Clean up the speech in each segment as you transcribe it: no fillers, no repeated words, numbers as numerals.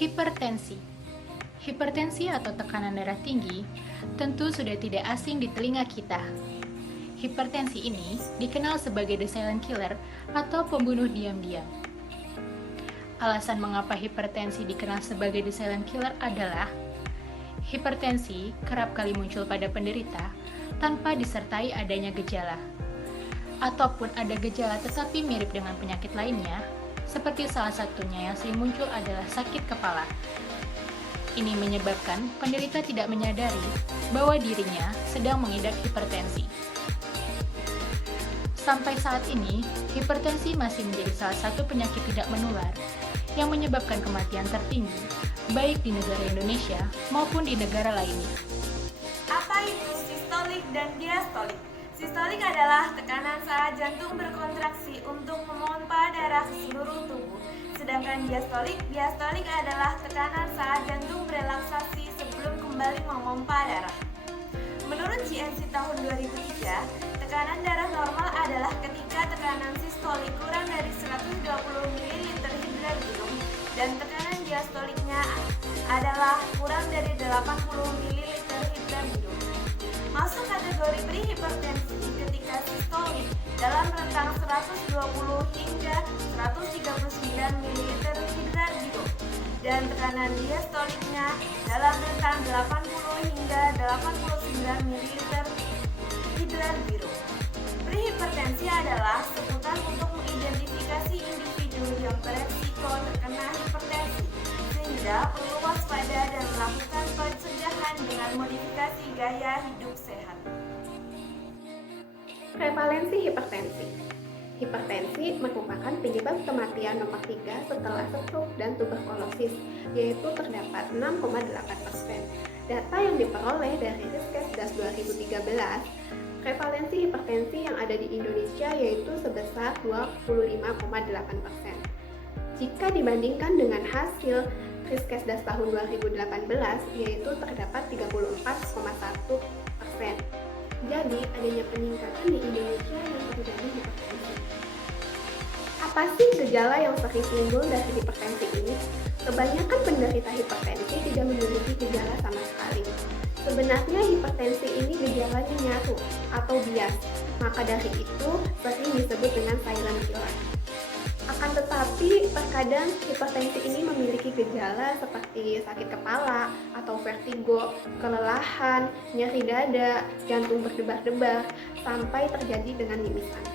Hipertensi. Hipertensi atau tekanan darah tinggi tentu sudah tidak asing di telinga kita. Hipertensi ini dikenal sebagai the silent killer atau pembunuh diam-diam. Alasan mengapa hipertensi dikenal sebagai the silent killer adalah hipertensi kerap kali muncul pada penderita tanpa disertai adanya gejala, ataupun ada gejala tetapi mirip dengan penyakit lainnya, seperti salah satunya yang sering muncul adalah sakit kepala. Ini menyebabkan penderita tidak menyadari bahwa dirinya sedang mengidap hipertensi. Sampai saat ini, hipertensi masih menjadi salah satu penyakit tidak menular yang menyebabkan kematian tertinggi, baik di negara Indonesia maupun di negara lainnya. Apa itu sistolik dan diastolik? Sistolik adalah tekanan saat jantung berkontraksi untuk memompa darah ke seluruh tubuh. Sedangkan diastolik adalah tekanan saat jantung berelaksasi sebelum kembali memompa darah. Menurut GNC tahun 2003, tekanan darah normal adalah ketika tekanan sistolik kurang dari 120 ml hidradinum dan tekanan diastoliknya adalah kurang dari 80 ml hidradinum. Masuk kategori prehipertensi ketika sistolik dalam rentang 120 hingga 139 ml hidradinum dan tekanan diastoliknya dalam rentang 80 hingga 89 ml hidradinum. Prehipertensi adalah sebutan untuk mengidentifikasi individu yang beresiko terkena hipertensi, sehingga perlu waspada dan melakukan pencegahan dengan modifikasi gaya hidup sehat. Prevalensi hipertensi. Hipertensi merupakan penyebab kematian nomor 3 setelah stroke dan tuberkulosis, yaitu terdapat 6,8%. Data yang diperoleh dari Riskesdas 2013, prevalensi hipertensi yang ada di Indonesia yaitu sebesar 25,8%. Jika dibandingkan dengan hasil Riskesdas tahun 2018, yaitu terdapat 34,1%. Jadi, adanya peningkatan di Indonesia yang terjadi hipertensi. Apa sih gejala yang sering timbul dari hipertensi ini? Kebanyakan penderita hipertensi tidak memiliki gejala sama sekali. Sebenarnya hipertensi ini gejalanya nyatu atau bias, maka dari itu sering disebut dengan silent killer. Akan tetapi, terkadang hipertensi ini memiliki gejala seperti sakit kepala atau vertigo, kelelahan, nyeri dada, jantung berdebar-debar, sampai terjadi dengan mimisan.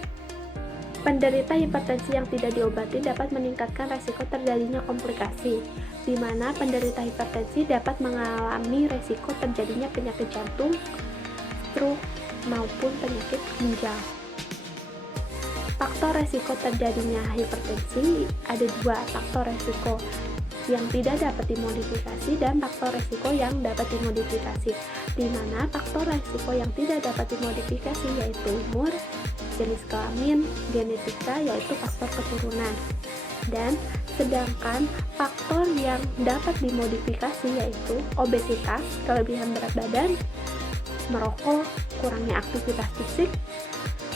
Penderita hipertensi yang tidak diobati dapat meningkatkan resiko terjadinya komplikasi, di mana penderita hipertensi dapat mengalami resiko terjadinya penyakit jantung, stroke, maupun penyakit ginjal. Faktor resiko terjadinya hipertensi ada dua, faktor resiko yang tidak dapat dimodifikasi dan faktor resiko yang dapat dimodifikasi, di mana faktor resiko yang tidak dapat dimodifikasi yaitu umur, jenis kelamin, genetika yaitu faktor keturunan, dan sedangkan faktor yang dapat dimodifikasi yaitu obesitas, kelebihan berat badan, merokok, kurangnya aktivitas fisik,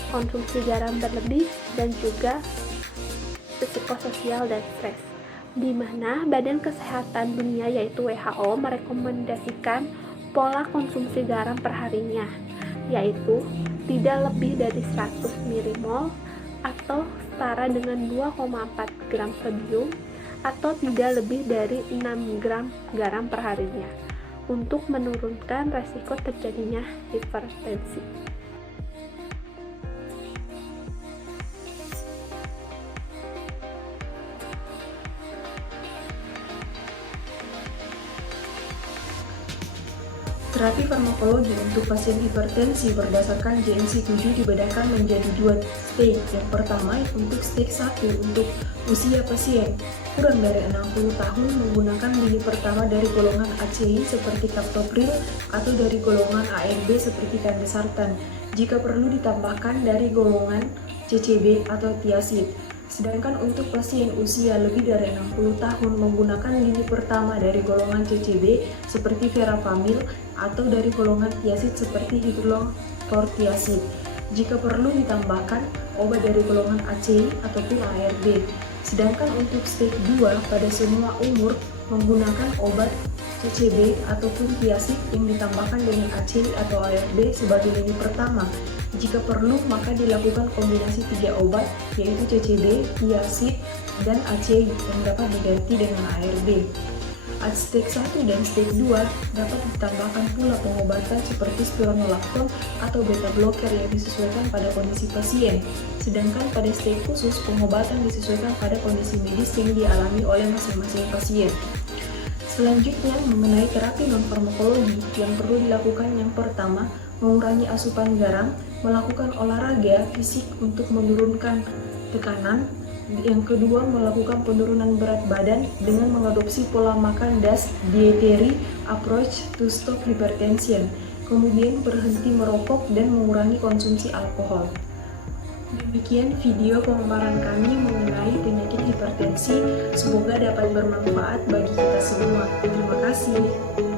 konsumsi garam berlebih, dan juga psikososial dan stres, di mana Badan Kesehatan Dunia yaitu WHO merekomendasikan pola konsumsi garam perharinya, yaitu tidak lebih dari 100 milimol atau setara dengan 2,4 gram sodium atau tidak lebih dari 6 gram garam perharinya untuk menurunkan resiko terjadinya hipertensi. Terapi farmakologi untuk pasien hipertensi berdasarkan GNC 7 dibedakan menjadi dua stage. Yang pertama untuk stage 1 untuk usia pasien kurang dari 60 tahun menggunakan lini pertama dari golongan ACI seperti captopril atau dari golongan ARB seperti candesartan. Jika perlu ditambahkan dari golongan CCB atau thiazid. Sedangkan untuk pasien usia lebih dari 60 tahun menggunakan lini pertama dari golongan CCB seperti verapamil atau dari golongan thiazid seperti hidrochlorothiazid. Jika perlu ditambahkan obat dari golongan ACI ataupun ARB. Sedangkan untuk stage 2 pada semua umur menggunakan obat CCB ataupun tiazid yang ditambahkan dengan ACI atau ARB sebagai lini pertama. Jika perlu, maka dilakukan kombinasi 3 obat, yaitu CCB, tiazid, dan ACI yang dapat diganti dengan ARB. At stage 1 dan stage 2 dapat ditambahkan pula pengobatan seperti spironolakton atau beta blocker yang disesuaikan pada kondisi pasien. Sedangkan pada stage khusus, pengobatan disesuaikan pada kondisi medis yang dialami oleh masing-masing pasien. Selanjutnya, mengenai terapi non-farmakologi yang perlu dilakukan yang pertama, mengurangi asupan garam, melakukan olahraga fisik untuk menurunkan tekanan. Yang kedua, melakukan penurunan berat badan dengan mengadopsi pola makan DASH dietary approach to stop hypertension. Kemudian berhenti merokok dan mengurangi konsumsi alkohol. Demikian video pemaparan kami mengenai penyakit hipertensi. Semoga dapat bermanfaat bagi kita semua. Terima kasih.